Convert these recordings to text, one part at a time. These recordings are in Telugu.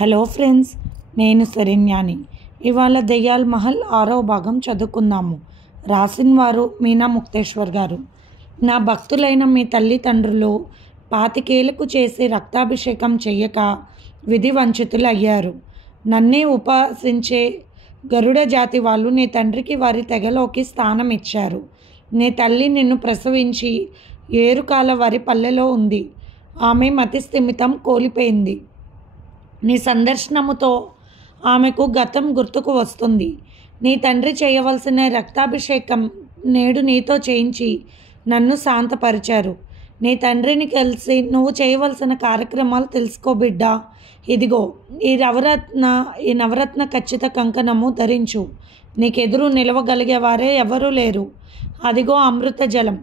హలో ఫ్రెండ్స్, నేను శరణ్యాని. ఇవాళ దెయ్యాల్ మహల్ 6వ భాగం చదువుకుందాము. రాసిన వారు మీనా ముక్తేశ్వర్ గారు. నా భక్తులైన మీ తల్లిదండ్రులు 25 ఏళ్లకు చేసి రక్తాభిషేకం చెయ్యక విధి వంచితులు అయ్యారు. నన్నే ఉపాసించే గరుడ జాతి వాళ్ళు నీ తండ్రికి వారి తెగలోకి స్థానం ఇచ్చారు. నీ తల్లి నిన్ను ప్రసవించి ఏరుకాల వారి పల్లెలో ఉంది. ఆమె మతిస్థిమితం కోల్పోయింది. నీ సందర్శనముతో ఆమెకు గతం గుర్తుకు వస్తుంది. నీ తండ్రి చేయవలసిన రక్తాభిషేకం నేడు నీతో చేయించి నన్ను శాంతపరిచారు. నీ తండ్రిని కలిసి నువ్వు చేయవలసిన కార్యక్రమాలు తెలుసుకో బిడ్డా. ఇదిగో ఈ నవరత్న ఖచ్చిత కంకణము ధరించు. నీకెదురు నిలవగలిగే వారే ఎవరూ లేరు. అదిగో అమృత జలం.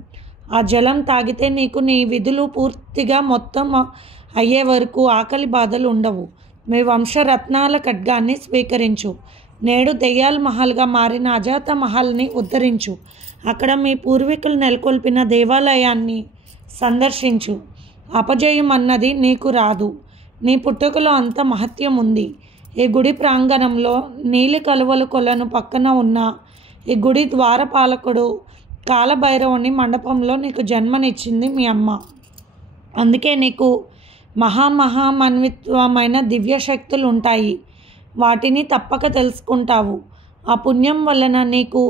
ఆ జలం తాగితే నీకు నీ విధులు పూర్తిగా మొత్తం అయ్యే వరకు ఆకలి బాధలు ఉండవు. మీ వంశరత్నాల ఖడ్గాన్ని స్వీకరించు. నేడు దెయ్యాల్ మహల్గా మారిన అజాత మహల్ని ఉద్ధరించు. అక్కడ మీ పూర్వీకులు నెలకొల్పిన దేవాలయాన్ని సందర్శించు. అపజయం అన్నది నీకు రాదు. నీ పుట్టుకలో అంత మహత్యం ఉంది. ఈ గుడి ప్రాంగణంలో నీలి కలువలు కొలను పక్కన ఉన్న ఈ గుడి ద్వారపాలకుడు కాలభైరవుని మండపంలో నీకు జన్మనిచ్చింది మీ అమ్మ. అందుకే నీకు మహామన్విత్వమైన దివ్యశక్తులు ఉంటాయి. వాటిని తప్పక తెలుసుకుంటావు. ఆ పుణ్యం వలన నీకు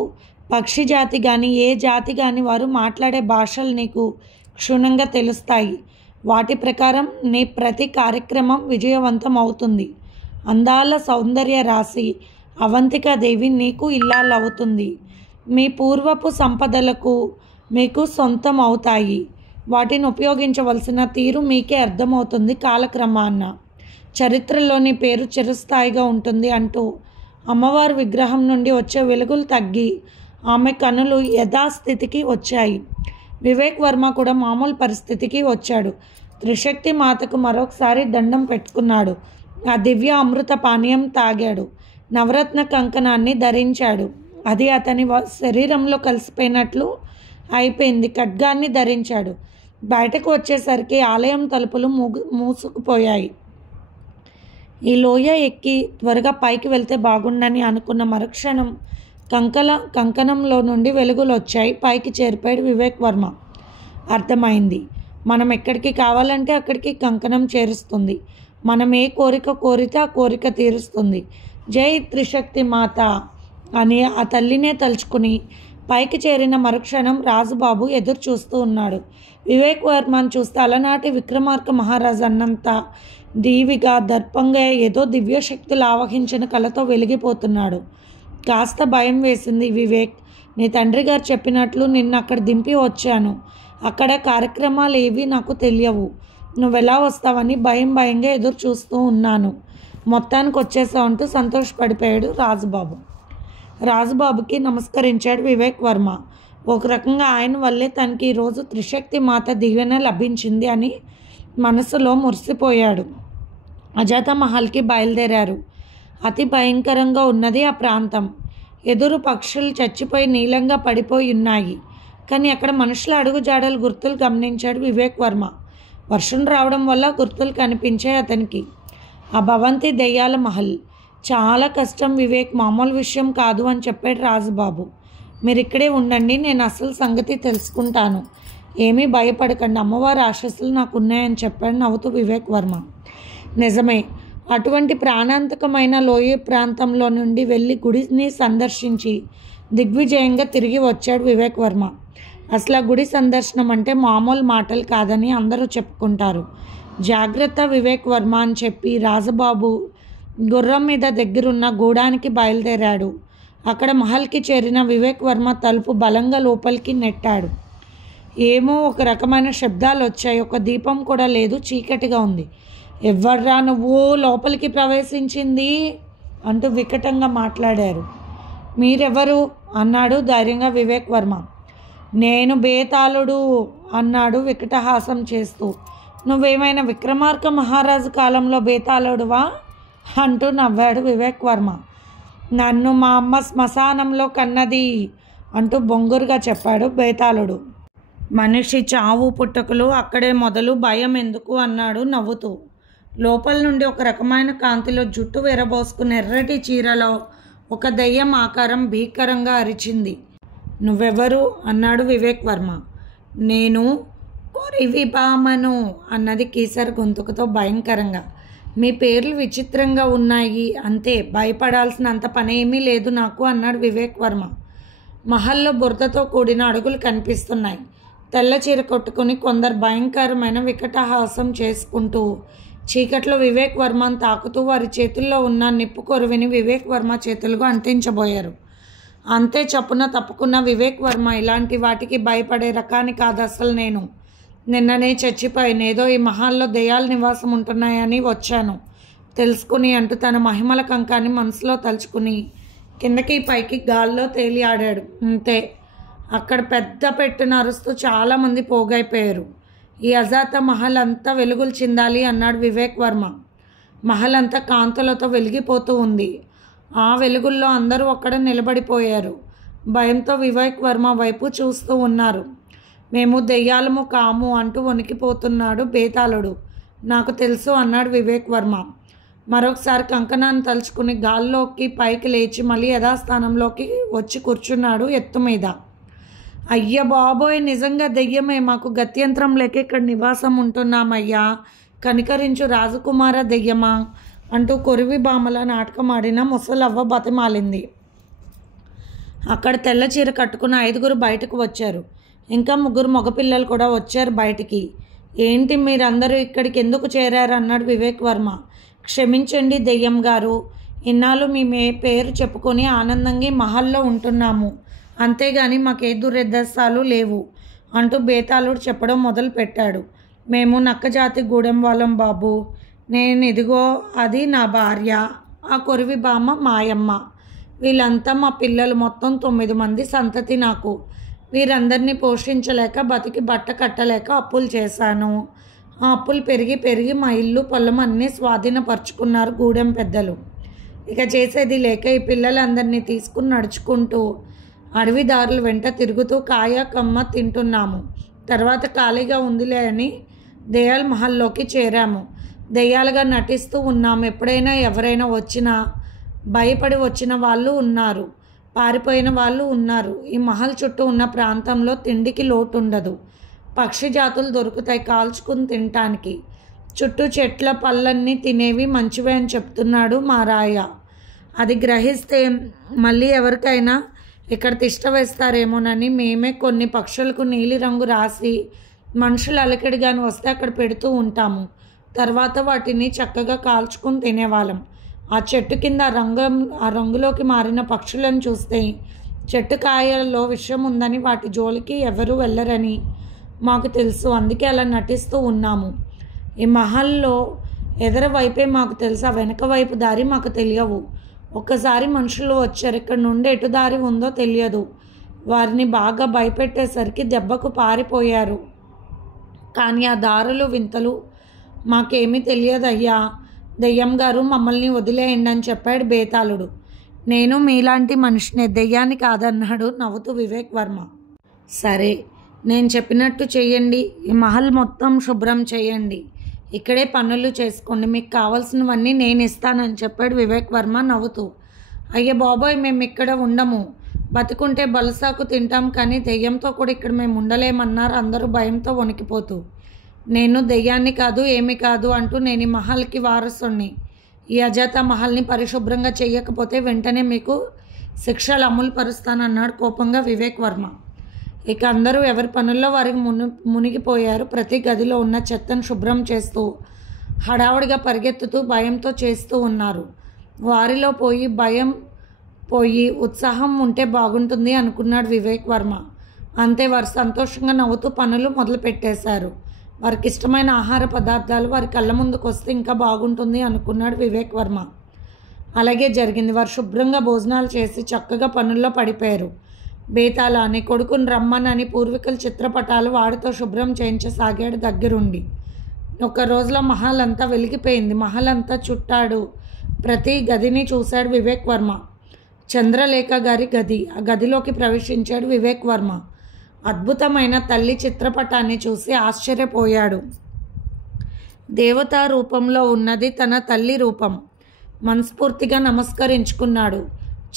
పక్షి జాతి కానీ ఏ జాతి కానీ వారు మాట్లాడే భాషలు నీకు క్షుణ్ణంగా తెలుస్తాయి. వాటి ప్రకారం నీ ప్రతి కార్యక్రమం విజయవంతం అవుతుంది. అందాల సౌందర్య రాశి అవంతికాదేవి నీకు ఇల్లాలవుతుంది. మీ పూర్వపు సంపదలకు మీకు సొంతం అవుతాయి. వాటిని ఉపయోగించవలసిన తీరు మీకే అర్థమవుతుంది. కాలక్రమాన చరిత్రలోని పేరు చిరస్థాయిగా ఉంటుంది అంటూ అమ్మవారి విగ్రహం నుండి వచ్చే వెలుగులు తగ్గి ఆమె కనులు యథాస్థితికి వచ్చాయి. వివేక్ వర్మ కూడా మామూలు పరిస్థితికి వచ్చాడు. త్రిశక్తి మాతకు మరొకసారి దండం పెట్టుకున్నాడు. ఆ దివ్య అమృత పానీయం తాగాడు. నవరత్న కంకణాన్ని ధరించాడు. అది అతని శరీరంలో కలిసిపోయినట్లు అయిపోయింది. ఖడ్గాన్ని ధరించాడు. బయటకు వచ్చేసరికి ఆలయం తలుపులు మూసుకుపోయాయి. ఈ లోయ ఎక్కి త్వరగా పైకి వెళ్తే బాగుండని అనుకున్న మరుక్షణం కంకణంలో నుండి వెలుగులు వచ్చాయి. పైకి చేరిపోయాడు వివేక్ వర్మ. అర్థమైంది. మనం ఎక్కడికి కావాలంటే అక్కడికి కంకణం చేరుస్తుంది. మనం ఏ కోరిక కోరితే ఆ కోరిక తీరుస్తుంది. జై త్రిశక్తి మాత అని ఆ తల్లినే తలుచుకుని పైకి చేరిన మరుక్షణం రాజుబాబు ఎదురు చూస్తూ ఉన్నాడు. వివేక్ వర్మను చూస్తే అలనాటి విక్రమార్క మహారాజు అన్నంత దీవిగా దర్పంగా ఏదో దివ్యశక్తులు ఆవహించిన కళతో వెలిగిపోతున్నాడు. కాస్త భయం వేసింది. వివేక్, నీ తండ్రి గారు చెప్పినట్లు నిన్ను అక్కడ దింపి వచ్చాను. అక్కడ కార్యక్రమాలు ఏవి నాకు తెలియవు. నువ్వెలా వస్తావని భయంగా ఎదురు చూస్తూ ఉన్నాను. మొత్తానికి వచ్చేసావు అంటూ సంతోషపడిపోయాడు రాజుబాబు. రాజుబాబుకి నమస్కరించాడు వివేక్ వర్మ. ఒక రకంగా ఆయన వల్లే తనకి ఈరోజు త్రిశక్తి మాత దీవెన లభించింది అని మనసులో మురిసిపోయాడు. అజాత మహల్కి బయలుదేరారు. అతి భయంకరంగా ఉన్నది ఆ ప్రాంతం. ఎదురు పక్షులు చచ్చిపోయి నీలంగా పడిపోయి ఉన్నాయి. కానీ అక్కడ మనుషుల అడుగుజాడలు గుర్తులు గమనించాడు వివేక్ వర్మ. వర్షం రావడం వల్ల గుర్తులు కనిపించాయి అతనికి. ఆ భవంతి దెయ్యాల మహల్. చాలా కష్టం వివేక్, మామూలు విషయం కాదు అని చెప్పాడు రాజుబాబు. మీరు ఇక్కడే ఉండండి, నేను అసలు సంగతి తెలుసుకుంటాను. ఏమీ భయపడకండి, అమ్మవారి ఆశస్సులు నాకు ఉన్నాయని చెప్పాడు నవ్వుతూ వివేక్ వర్మ. నిజమే. అటువంటి ప్రాణాంతకమైన లోయ ప్రాంతంలో నుండి వెళ్ళి గుడిని సందర్శించి దిగ్విజయంగా తిరిగి వచ్చాడు వివేక్ వర్మ. అసలు ఆ గుడి సందర్శనం అంటే మామూలు మాటలు కాదని అందరూ చెప్పుకుంటారు. జాగ్రత్త వివేక్ వర్మ అని చెప్పి రాజుబాబు గుర్రం మీద దగ్గరున్న గూడానికి బయలుదేరాడు. అక్కడ మహల్కి చేరిన వివేక్ వర్మ తలుపు బలంగా లోపలికి నెట్టాడు. ఏమో ఒక రకమైన శబ్దాలు వచ్చాయి. ఒక దీపం కూడా లేదు. చీకటిగా ఉంది. ఎవర్రా నువ్వు లోపలికి ప్రవేశించింది అంటూ వికటంగా మాట్లాడారు. మీరెవరు అన్నాడు ధైర్యంగా వివేక్ వర్మ. నేను బేతాళుడు అన్నాడు వికటహాసం చేస్తూ. నువ్వేమైనా విక్రమార్క మహారాజు కాలంలో బేతాళుడువా అంటూ నవ్వాడు వివేక్ వర్మ. నన్ను మా అమ్మ శ్మశానంలో కన్నది అంటూ బొంగురుగా చెప్పాడు బేతాళుడు. మనిషి చావు పుట్టుకలు అక్కడే మొదలు, భయం ఎందుకు అన్నాడు నవ్వుతూ. లోపల నుండి ఒక రకమైన కాంతిలో జుట్టు విరబోసుకున్న ఎర్రటి చీరలో ఒక దెయ్యం ఆకారం భీకరంగా అరిచింది. నువ్వెవరు అన్నాడు వివేక్ వర్మ. నేను కొరివిబామను అన్నది కీసర్ గొంతుకుతో భయంకరంగా. మీ పేర్లు విచిత్రంగా ఉన్నాయి, అంతే, భయపడాల్సినంత పనేమీ లేదు నాకు అన్నాడు వివేక్ వర్మ. మహల్లో బురదతో కూడిన అడుగులు కనిపిస్తున్నాయి. తెల్ల చీర కొట్టుకుని కొందరు భయంకరమైన వికటహాసం చేసుకుంటూ చీకట్లో వివేక్ వర్మను తాకుతూ వారి చేతుల్లో ఉన్న నిప్పు కొరువిని వివేక్ వర్మ చేతులకు అంటించబోయారు. అంతే చప్పున తప్పుకున్న వివేక్ వర్మ, ఇలాంటి వాటికి భయపడే రకాన్ని కాదు అసలు నేను. నిన్ననే చచ్చిపోయాను, ఏదో ఈ మహాల్లో దెయ్యాల నివాసం ఉంటున్నాయని వచ్చాను తెలుసుకుని అంటూ తన మహిమల కంకాన్ని మనసులో తలుచుకుని కిందకి పైకి గాల్లో తేలి ఆడాడు. అంతే, అక్కడ పెద్ద పెట్టున అరుస్తూ చాలామంది పోగైపోయారు. ఈ అజాత మహల్ అంతా వెలుగులు చిందాలి అన్నాడు వివేక్ వర్మ. మహల్ అంతా కాంతులతో వెలిగిపోతూ ఉంది. ఆ వెలుగుల్లో అందరూ అక్కడ నిలబడిపోయారు. భయంతో వివేక్ వర్మ వైపు చూస్తూ ఉన్నారు. మేము దెయ్యాలము కాము అంటూ వణికిపోతున్నాడు బేతాళుడు. నాకు తెలుసు అన్నాడు వివేక్ వర్మ. మరొకసారి కంకణాన్ని తలుచుకుని గాల్లోకి పైకి లేచి మళ్ళీ యథాస్థానంలోకి వచ్చి కూర్చున్నాడు ఎత్తు మీద. అయ్య బాబోయ్, నిజంగా దెయ్యమే, మాకు గత్యంతరం లేక ఇక్కడ నివాసం ఉంటున్నామయ్యా, కనికరించు రాజకుమార దెయ్యమా అంటూ కొరివి బామల నాటకం ఆడిన ముసలవ్వ బతిమాలింది. అక్కడ తెల్ల చీర కట్టుకున్న 5 బయటకు వచ్చారు. ఇంకా 3 మగపిల్లలు కూడా వచ్చారు బయటికి. ఏంటి మీరందరూ ఇక్కడికి ఎందుకు చేరారు అన్నాడు వివేక్ వర్మ. క్షమించండి దెయ్యం గారు, ఇన్నాళ్ళు మీ పేరు చెప్పుకొని ఆనందంగా మహల్లో ఉంటున్నాము, అంతేగాని మాకే దురదృష్టాలు లేవు అంటూ బేతాళుడు చెప్పడం మొదలుపెట్టాడు. మేము నక్కజాతి గూడెం వాళ్ళం బాబు. నేను ఇదిగో అది నా భార్య, ఆ కొరివి బామ్మ మాయమ్మ, వీళ్ళంతా మా పిల్లలు, మొత్తం 9 మంది సంతతి నాకు. వీరందరినీ పోషించలేక బతికి బట్ట కట్టలేక అప్పులు చేశాను. ఆ అప్పులు పెరిగి పెరిగి మా ఇల్లు పొలం అన్నీ స్వాధీనపరుచుకున్నారు గూడెం పెద్దలు. ఇక చేసేది లేక ఈ పిల్లలందరినీ తీసుకుని నడుచుకుంటూ అడవిదారుల వెంట తిరుగుతూ కాయ కమ్మ తింటున్నాము. తర్వాత ఖాళీగా ఉందిలే అని దెయ్యాల మహల్లోకి చేరాము. దెయ్యాలుగా నటిస్తూ ఉన్నాము. ఎప్పుడైనా ఎవరైనా వచ్చినా భయపడి వచ్చిన వాళ్ళు ఉన్నారు, పారిపోయిన వాళ్ళు ఉన్నారు. ఈ మహల్ చుట్టూ ఉన్న ప్రాంతంలో తిండికి లోటు ఉండదు. పక్షి జాతులు దొరుకుతాయి కాల్చుకుని తినటానికి. చుట్టూ చెట్ల పళ్ళన్నీ తినేవి మంచివే అని చెప్తున్నాడు మా రాయ. అది గ్రహిస్తే మళ్ళీ ఎవరికైనా ఇక్కడ తిష్ట వేస్తారేమోనని మేమే కొన్ని పక్షులకు నీలిరంగు రాసి మనుషులు అలకడిగాని వస్తే అక్కడ పెడుతూ ఉంటాము. తర్వాత వాటిని చక్కగా కాల్చుకుని తినేవాళ్ళం. ఆ చెట్టు కింద ఆ రంగులోకి మారిన పక్షులను చూస్తే చెట్టు కాయల్లో విషం ఉందని వాటి జోలికి ఎవరూ వెళ్ళరని మాకు తెలుసు. అందుకే అలా నటిస్తూ ఉన్నాము. ఈ మహల్లో ఎదర వైపే మాకు తెలుసు, ఆ వెనక వైపు దారి మాకు తెలియవు. ఒక్కసారి మనుషులు వచ్చారు, ఇక్కడ నుండి ఎటు దారి ఉందో తెలియదు. వారిని బాగా భయపెట్టేసరికి దెబ్బకు పారిపోయారు. కానీ ఆ దారులు వింతలు మాకేమీ తెలియదయ్యా. దెయ్యం గారు మమ్మల్ని వదిలేయండి అని చెప్పాడు బేతాళుడు. నేను మీలాంటి మనిషినే, దెయ్యాన్ని కాదన్నాడు నవ్వుతూ వివేక్ వర్మ. సరే, నేను చెప్పినట్టు చెయ్యండి. ఈ మహల్ మొత్తం శుభ్రం చేయండి, ఇక్కడే పనులు చేసుకోండి, మీకు కావాల్సినవన్నీ నేను ఇస్తానని చెప్పాడు వివేక్ వర్మ నవ్వుతూ. అయ్య బాబోయ్, మేము ఇక్కడ ఉండము, బతుకుంటే బలసాకు తింటాం, కానీ దెయ్యంతో కూడా ఇక్కడ మేము ఉండలేమన్నారు అందరూ భయంతో వణికిపోతూ. నేను దెయ్యాన్ని కాదు, ఏమీ కాదు అంటూ నేను ఈ మహల్కి వారసుని. ఈ అజాత మహల్ని పరిశుభ్రంగా చేయకపోతే వెంటనే మీకు శిక్షలు అమలు పరుస్తానన్నాడు కోపంగా వివేక్ వర్మ. ఇక అందరూ ఎవరి పనుల్లో వారికి మునిగిపోయారు. ప్రతి గదిలో ఉన్న చెత్తను శుభ్రం చేస్తూ హడావుడిగా పరిగెత్తుతూ భయంతో చేస్తూ ఉన్నారు. వారిలో భయం పోయి ఉత్సాహం ఉంటే బాగుంటుంది అనుకున్నాడు వివేక్ వర్మ. అంతే, వారు సంతోషంగా నవ్వుతూ పనులు మొదలు పెట్టేశారు. వారికి ఇష్టమైన ఆహార పదార్థాలు వారి కళ్ళ ముందుకు వస్తే ఇంకా బాగుంటుంది అనుకున్నాడు వివేక్ వర్మ. అలాగే జరిగింది. వారు శుభ్రంగా భోజనాలు చేసి చక్కగా పనుల్లో పడిపోయారు. బేతాళ అని కొడుకుని రమ్మనని పూర్వీకుల చిత్రపటాలు వాడితో శుభ్రం చేయించసాగాడు దగ్గరుండి. ఒక రోజులో మహల్ అంతా వెలిగిపోయింది. మహల్ అంతా చుట్టాడు. ప్రతి గదిని చూశాడు వివేక్ వర్మ. చంద్రలేఖ గారి గది. ఆ గదిలోకి ప్రవేశించాడు వివేక్ వర్మ. అద్భుతమైన తల్లి చిత్రపటాన్ని చూసి ఆశ్చర్యపోయాడు. దేవతా రూపంలో ఉన్నది తన తల్లి రూపం. మనస్ఫూర్తిగా నమస్కరించుకున్నాడు.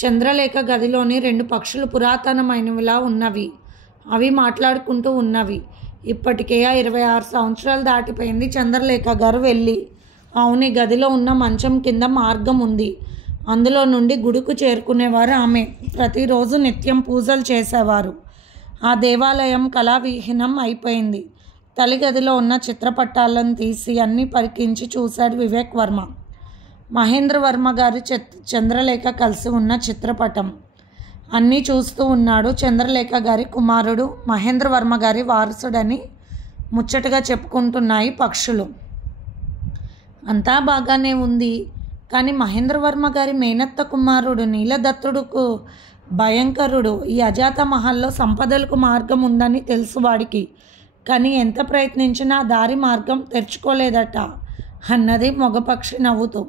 చంద్రలేఖ గదిలోని 2 పక్షులు పురాతనమైనవిలా ఉన్నవి. అవి మాట్లాడుకుంటూ ఉన్నవి. ఇప్పటికే 26 సంవత్సరాలు దాటిపోయింది. చంద్రలేఖ గారు వెళ్ళి, అవును, గదిలో ఉన్న మంచం కింద మార్గం ఉంది. అందులో నుండి గుడికి చేరుకునేవారు ఆమె. ప్రతిరోజు నిత్యం పూజలు చేసేవారు. ఆ దేవాలయం కళావిహీనం అయిపోయింది. తల్లి గదిలో ఉన్న చిత్రపటాలను తీసి అన్నీ పరికించి చూశాడు వివేక్ వర్మ. మహేంద్రవర్మ గారి చంద్రలేఖ కలిసి ఉన్న చిత్రపటం అన్నీ చూస్తూ ఉన్నాడు. చంద్రలేఖ గారి కుమారుడు మహేంద్రవర్మ గారి వారసుడని ముచ్చటగా చెప్పుకుంటున్నాయి పక్షులు. అంతా బాగానే ఉంది. కానీ మహేంద్రవర్మ గారి మేనత్త కుమారుడు నీలదత్తుడుకు భయంకరుడు. ఈ అజాత మహల్లో సంపదలకు మార్గం ఉందని తెలుసు వాడికి. కానీ ఎంత ప్రయత్నించినా దారి మార్గం తెరుచుకోలేదట అన్నది మగపక్షి నవ్వుతూ.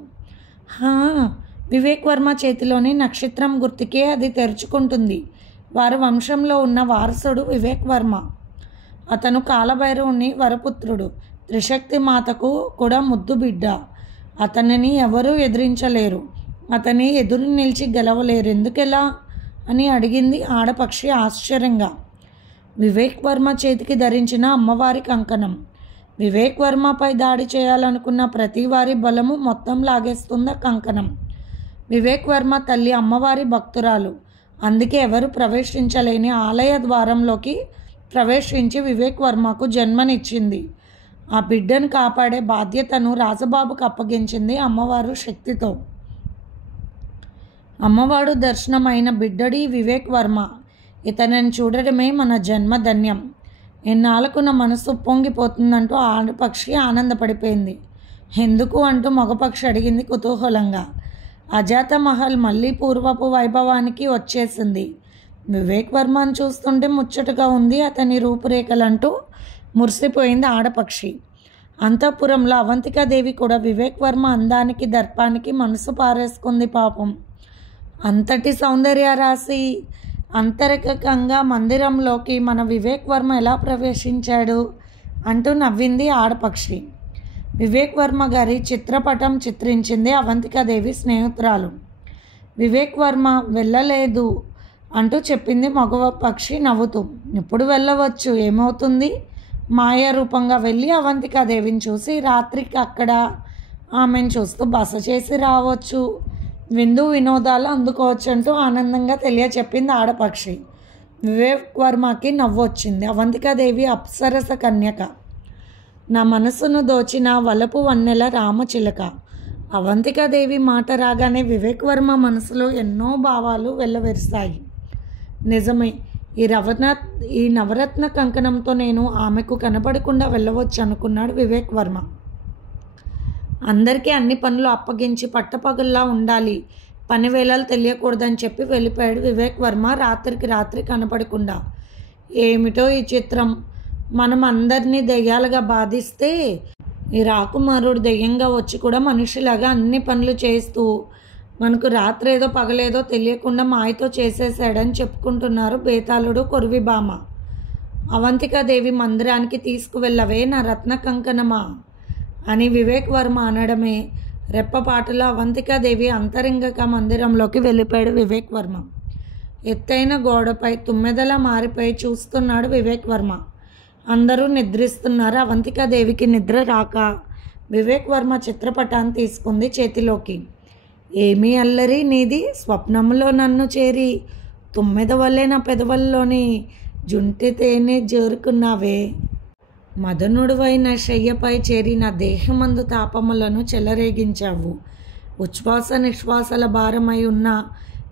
వివేక్ వర్మ చేతిలోని నక్షత్రం గుర్తుకే అది తెరుచుకుంటుంది. వారి వంశంలో ఉన్న వారసుడు వివేక్ వర్మ. అతను కాలభైరవుని వరపుత్రుడు. త్రిశక్తి మాతకు కూడా ముద్దు బిడ్డ. అతనిని ఎవరూ ఎదిరించలేరు. అతని ఎదురు నిలిచి గెలవలేరు. ఎందుకెలా అని అడిగింది ఆడపక్షి ఆశ్చర్యంగా. వివేక్ వర్మ చేతికి ధరించిన అమ్మవారి కంకణం. వివేక్ వర్మపై దాడి చేయాలనుకున్న ప్రతి వారి బలము మొత్తం లాగేస్తున్న కంకణం. వివేక్ వర్మ తల్లి అమ్మవారి భక్తురాలు. అందుకే ఎవరు ప్రవేశించలేని ఆలయ ద్వారంలోకి ప్రవేశించి వివేక్ వర్మకు జన్మనిచ్చింది. ఆ బిడ్డను కాపాడే బాధ్యతను రాజబాబుకు అప్పగించింది అమ్మవారు శక్తితో. అమ్మవాడు దర్శనమైన బిడ్డడి వివేక్ వర్మ. ఇతనిని చూడడమే మన జన్మ ధన్యం. ఎన్నాళ్ళకు నా మనసు పొంగిపోతుందంటూ ఆడపక్షి ఆనందపడిపోయింది. ఎందుకు అంటూ మగపక్షి అడిగింది కుతూహలంగా. అజాత మహల్ మళ్ళీ పూర్వపు వైభవానికి వచ్చేసింది. వివేక్ వర్మను చూస్తుంటే ముచ్చటగా ఉంది. అతని రూపురేఖలంటూ మురిసిపోయింది ఆడపక్షి. అంతఃపురంలో అవంతికాదేవి కూడా వివేక్ వర్మ అందానికి దర్పానికి మనసు పారేసుకుంది పాపం. అంతటి సౌందర్య రాశి అంతరికంగా మందిరంలోకి మన వివేక్ వర్మ ఎలా ప్రవేశించాడు అంటూ నవ్వింది ఆడపక్షి. వివేక్ వర్మ గారి చిత్రపటం చిత్రించింది అవంతికాదేవి స్నేహితురాలు. వివేక్ వర్మ వెళ్ళలేదు అంటూ చెప్పింది మగవ పక్షి నవ్వుతూ. ఇప్పుడు వెళ్ళవచ్చు, ఏమవుతుంది? మాయా రూపంగా వెళ్ళి అవంతికాదేవిని చూసి రాత్రికి అక్కడ ఆమెను చూస్తూ బస చేసి రావచ్చు, విందు వినోదాలు అందుకోవచ్చు అంటూ ఆనందంగా తెలియచెప్పింది ఆడపక్షి. వివేక్ వర్మకి నవ్వొచ్చింది. అవంతికాదేవి అప్సరస కన్యక, నా మనసును దోచిన వలపు వన్నెల రామచిలక. అవంతికాదేవి మాట రాగానే వివేక్ వర్మ మనసులో ఎన్నో భావాలు వెల్లవెరుస్తాయి. నిజమే, ఈ నవరత్న కంకణంతో నేను ఆమెకు కనపడకుండా వెళ్ళవచ్చు అనుకున్నాడు వివేక్ వర్మ. అందరికీ అన్ని పనులు అప్పగించి పట్టపగల్లా ఉండాలి, పని వేళలు తెలియకూడదని చెప్పి వెళ్ళిపోయాడు వివేక్ వర్మ రాత్రికి రాత్రి కనపడకుండా. ఏమిటో ఈ చిత్రం, మనం అందరినీ దెయ్యాలుగా బాధిస్తే ఈ రాకుమారుడు దెయ్యంగా వచ్చి కూడా మనిషిలాగా అన్ని పనులు చేస్తూ మనకు రాత్రేదో పగలేదో తెలియకుండా మాయతో చేసేసాడని చెప్పుకుంటున్నారు బేతాళుడు కొరివిబామ. అవంతికాదేవి మందిరానికి తీసుకువెళ్ళవే నా రత్న కంకణమా అని వివేక్ వర్మ అనడమే రెప్పపాటులో అవంతికాదేవి అంతరింగక మందిరంలోకి వెళ్ళిపోయాడు వివేక్ వర్మ. ఎత్తైన గోడపై తుమ్మెదలా మారిపోయి చూస్తున్నాడు వివేక్ వర్మ. అందరూ నిద్రిస్తున్నారు. అవంతికాదేవికి నిద్ర రాక వివేక్ వర్మ చిత్రపటాన్ని తీసుకుంది చేతిలోకి. ఏమీ అల్లరి నీది, స్వప్నంలో నన్ను చేరి తుమ్మెద వల్లే నా పెదవుల్లోని జుంటి తేనె జోరుకున్నావే, మదనుడువైన శయ్యపై చేరి నా దేహమందు తాపములను చెలరేగించావు. ఉచ్ఛ్వాస నిశ్వాసల భారమై ఉన్న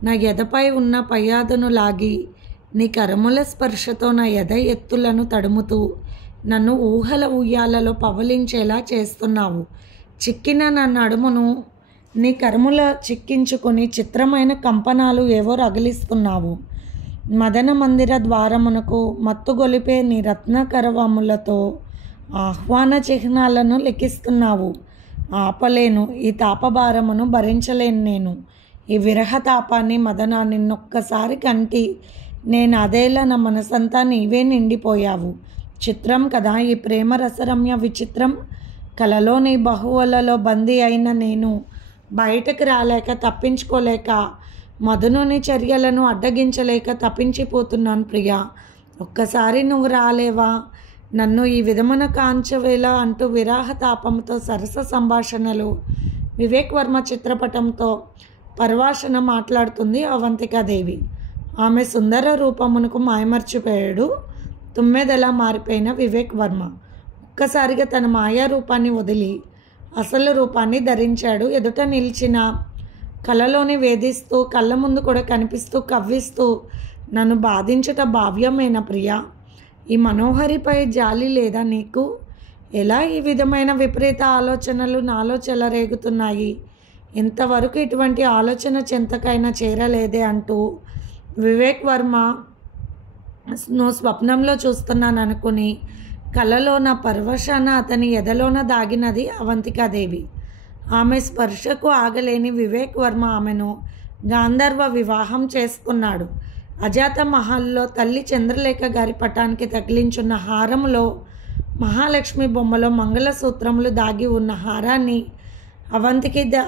నా ఎదపై ఉన్న పయ్యాదును లాగి నీ కరముల స్పర్శతో నా ఎద ఎత్తులను తడుముతూ నన్ను ఊహల ఉయ్యాలలో పవలించేలా చేస్తున్నావు. చిక్కిన నా నడుమును నీ కరముల చిక్కించుకొని చిత్రమైన కంపనాలు ఏవో రగిలిస్తున్నావు. మదన మందిర ద్వారమునకు మత్తుగొలిపే నీ రత్నకరవములతో ఆహ్వాన చిహ్నాలను లెక్కిస్తున్నావు. ఆపలేను, ఈ తాపభారమును భరించలేను నేను. ఈ విరహ తాపాన్ని మదనాన్ని నొక్కసారి కంటి నేను అదేలా నా మనసంతా నీవే నిండిపోయావు. చిత్రం కదా ఈ ప్రేమ రసరమ్య విచిత్రం. కలలోని బహువలలో బందీ అయిన నేను బయటకు రాలేక తప్పించుకోలేక మదనుని చర్యలను అడ్డగించలేక తప్పించిపోతున్నాను ప్రియా. ఒక్కసారి నువ్వు రాలేవా? నన్ను ఈ విధమున కాంచవేళ అంటూ విరాహ తాపంతో సరస సంభాషణలు వివేక్ వర్మ చిత్రపటంతో పరవాసన మాట్లాడుతుంది అవంతికాదేవి. ఆమె సుందర రూపమునకు మాయమర్చిపోయాడు తుమ్మెదలా మారిపోయిన వివేక్ వర్మ. ఒక్కసారిగా తన మాయా రూపాన్ని వదిలి అసలు రూపాన్ని ధరించాడు. ఎదుట నిలిచిన కలలోని వేధిస్తూ కళ్ళ ముందు కూడా కనిపిస్తూ కవ్విస్తూ, నన్ను బాధించుట భావ్యమైన ప్రియా, ఈ మనోహరిపై జాలి లేదా నీకు? ఎలా ఈ విధమైన విపరీత ఆలోచనలు నాలో చెలరేగుతున్నాయి? ఇంతవరకు ఇటువంటి ఆలోచన చెంతకైనా చేరలేదే అంటూ వివేక్ వర్మ నువ్వు స్వప్నంలో చూస్తున్నాను అనుకుని కలలో నా పరవశాన అతని ఎదలోన దాగినది అవంతికాదేవి. ఆమె స్పర్శకు ఆగలేని వివేక్ వర్మ ఆమెను గాంధర్వ వివాహం చేసుకున్నాడు. అజాత మహల్లో తల్లి చంద్రలేఖ గారి పటానికి తగిలించున్న హారంలో మహాలక్ష్మి బొమ్మలో మంగళసూత్రములు దాగి ఉన్న హారాన్ని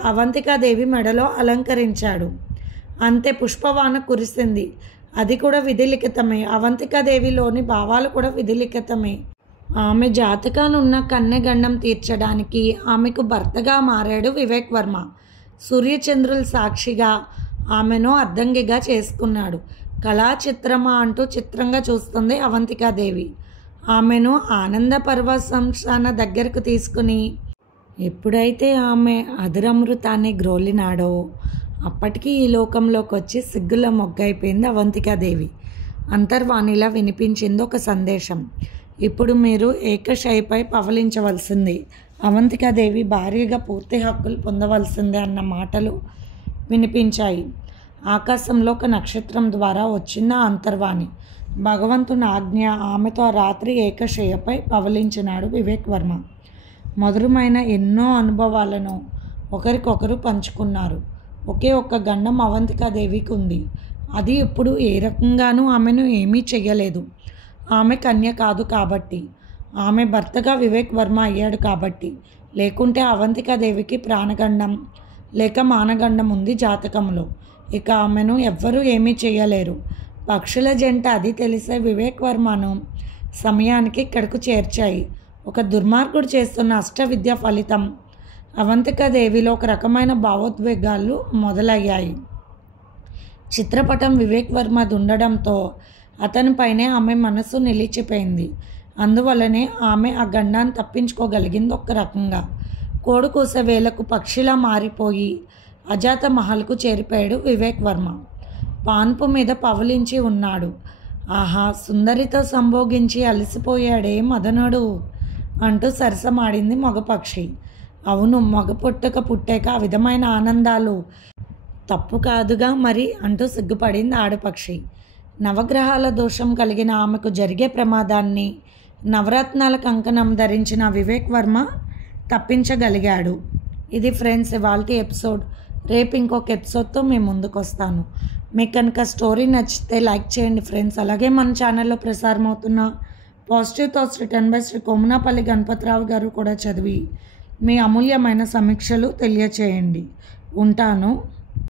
అవంతికాదేవి మెడలో అలంకరించాడు. అంతే, పుష్పవాన కురిసింది. అది కూడా విధిలిఖితమే. అవంతికాదేవిలోని భావాలు కూడా విధిలిఖితమే. ఆమె జాతకానున్న కన్నెగండం తీర్చడానికి ఆమెకు భర్తగా మారాడు వివేక్ వర్మ. సూర్యచంద్రుల సాక్షిగా ఆమెను అర్ధంగిగా చేసుకున్నాడు. కళా చిత్రమా అంటూ చిత్రంగా చూస్తుంది అవంతికాదేవి. ఆమెను ఆనంద పరవశంసాన దగ్గరకు తీసుకుని ఎప్పుడైతే ఆమె అధురమృతాన్ని గ్రోలినాడో అప్పటికి ఈ లోకంలోకి వచ్చి సిగ్గుల మొగ్గైపోయింది అవంతికాదేవి. అంతర్వాణిలా వినిపించింది ఒక సందేశం. ఇప్పుడు మీరు ఏకశైపై పవలించవలసింది, అవంతికాదేవి భార్యగా పూర్తి హక్కులు పొందవలసిందే అన్న మాటలు వినిపించాయి. ఆకాశంలో ఒక నక్షత్రం ద్వారా వచ్చిన అంతర్వాణి. భగవంతుని ఆజ్ఞ. ఆమెతో ఆ రాత్రి ఏకశయ్యపై పవలించినాడు వివేక్ వర్మ. మధురమైన ఎన్నో అనుభవాలను ఒకరికొకరు పంచుకున్నారు. ఒకే ఒక్క గండం అవంతికాదేవికి ఉంది. అది ఎప్పుడు ఏ రకంగానూ ఆమెను ఏమీ చెయ్యలేదు. ఆమె కన్య కాదు కాబట్టి, ఆమె భర్తగా వివేక్ వర్మ అయ్యాడు కాబట్టి. లేకుంటే అవంతికాదేవికి ప్రాణగండం లేక మానగండం ఉంది జాతకంలో. ఇక ఆమెను ఎవ్వరూ ఏమీ చేయలేరు. పక్షుల జంట అది తెలిసే వివేక్ వర్మను సమయానికి ఇక్కడకు చేర్చాయి. ఒక దుర్మార్గుడు చేస్తున్న అష్టవిద్య ఫలితం అవంతికాదేవిలో ఒక రకమైన భావోద్వేగాలు మొదలయ్యాయి. చిత్రపటం వివేక్ వర్మది ఉండడంతో అతనిపైనే ఆమె మనసు నిలిచిపోయింది. అందువల్లనే ఆమె ఆ గండాన్ని తప్పించుకోగలిగింది. ఒక రకంగా కోడు కూసే వేలకు పక్షిలా మారిపోయి అజాత మహల్కు చేరిపోయాడు వివేక్ వర్మ. పాన్పు మీద పవలించి ఉన్నాడు. ఆహా, సుందరితో సంభోగించి అలసిపోయాడే మదనుడు అంటూ సరసమాడింది మగపక్షి. అవును, మగ పుట్టాక ఆ విధమైన ఆనందాలు తప్పు కాదుగా మరి అంటూ సిగ్గుపడింది ఆడపక్షి. నవగ్రహాల దోషం కలిగిన ఆమెకు జరిగే ప్రమాదాన్ని నవరత్నాల కంకణం ధరించిన వివేక్ వర్మ తప్పించగలిగాడు. ఇది ఫ్రెండ్స్ ఇవాల్టి ఎపిసోడ్. రేపు ఇంకొక ఎపిసోడ్తో మేము ముందుకు వస్తాను. మీకు కనుక స్టోరీ నచ్చితే లైక్ చేయండి ఫ్రెండ్స్. అలాగే మన ఛానల్లో ప్రసారం అవుతున్న positive thoughts written by Shri Kommanapalli Ganapathi Rao గారు కూడా చదివి మీ అమూల్యమైన సమీక్షలు తెలియచేయండి. ఉంటాను.